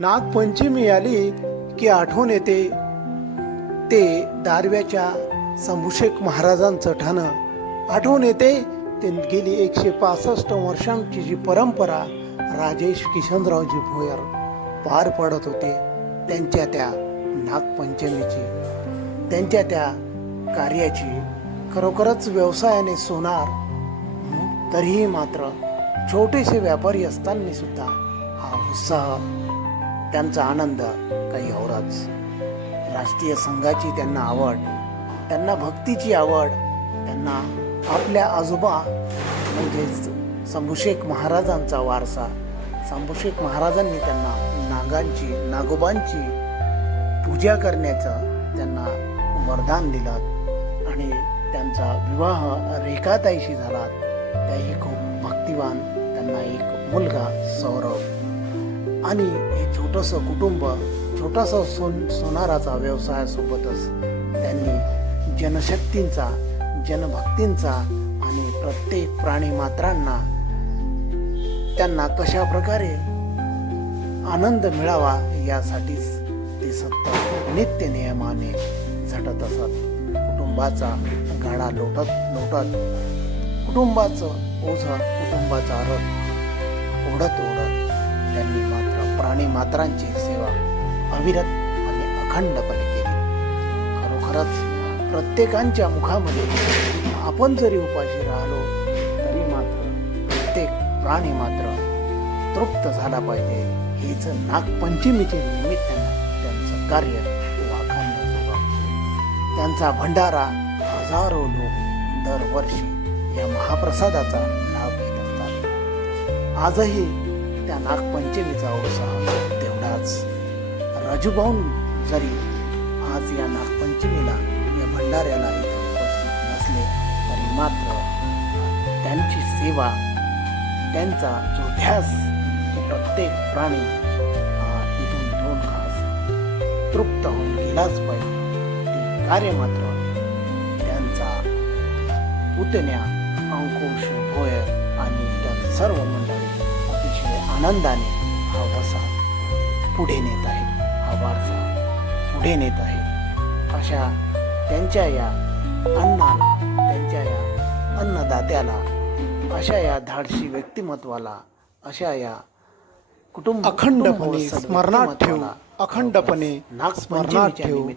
नागपंचमी आली की आठवण येते ते दारव्याच्या शंभूशेख महाराजांचं ठाणं आठवण येते. ते गेली 165 वर्षांची जी परंपरा राजेश किशनरावजी भोयर पार पडत होते, त्यांच्या त्या नागपंचमीची, त्यांच्या त्या कार्याची खरोखरच व्यवसायाने सोनार. तरीही मात्र छोटेसे व्यापारी असताना सुद्धा हा उत्साह, त्यांचा आनंद काही औरच. राष्ट्रीय संघाची त्यांना आवड, त्यांना भक्तीची आवड, त्यांना आपल्या आजोबा म्हणजेच शंभूशेख महाराजांचा वारसा, शंभूशेख महाराजांनी त्यांना नागोबांची पूजा करण्याचं त्यांना वरदान दिलं आणि त्यांचा विवाह रेखाताईशी झाला. त्याही खूप भक्तिवान, त्यांना एक मुलगा सौरभ. आणि हे छोटंसं कुटुंब, छोटासा सोनाराचा व्यवसायासोबतच त्यांनी जनशक्तींचा, जनभक्तींचा आणि प्रत्येक प्राणीमात्रांना त्यांना कशा प्रकारे आनंद मिळावा यासाठीच ते सतत नित्य नियमाने झटत असत. कुटुंबाचा गाडा लोटत लोटत, कुटुंबाचं ओझं, कुटुंबाचा रथ ओढत ओढत त्यांनी मात्र प्राणीमात्रांची सेवा अविरत आणि अखंडपणे केली. खरोखरच प्रत्येकांच्या मुखामध्ये आपण जरी उपाशी राहिलो तरी मात्र प्रत्येक प्राणी मात्र तृप्त झाला पाहिजे. हेच नागपंचमीचे निमित्तानं त्यांचं कार्य वाखाणण्याजोगं. त्यांचा भंडारा हजारो लोक दरवर्षी या महाप्रसादाचा लाभ घेत असतात. आजही त्या नागपंचमीचा उत्साह तेवढाच. राजूभाऊ जरी आज या नागपंचमीला, या भंडाऱ्याला इथे उपस्थित नसले तरी मात्र त्यांची सेवा, त्यांचा जो ध्यास की प्रत्येक प्राणी इथून 2 घास तृप्त होऊन गेलाच पाहिजे, ते कार्य मात्र त्यांचा पुतण्या अंकुश भोयर आणि इतर सर्व मंडळी अतिशय आनंदाने हा वसा पुढे नेत आहेत, हा वारसा पुढे नेत आहेत. अशा त्यांच्या या अन्नाला, त्यांच्या या अन्नदात्याला, अशा या धाडसी व्यक्तिमत्वाला, अशा या अखंडपणे स्मरणात ठेवू, अखंडपणे स्मरणात ठेवू.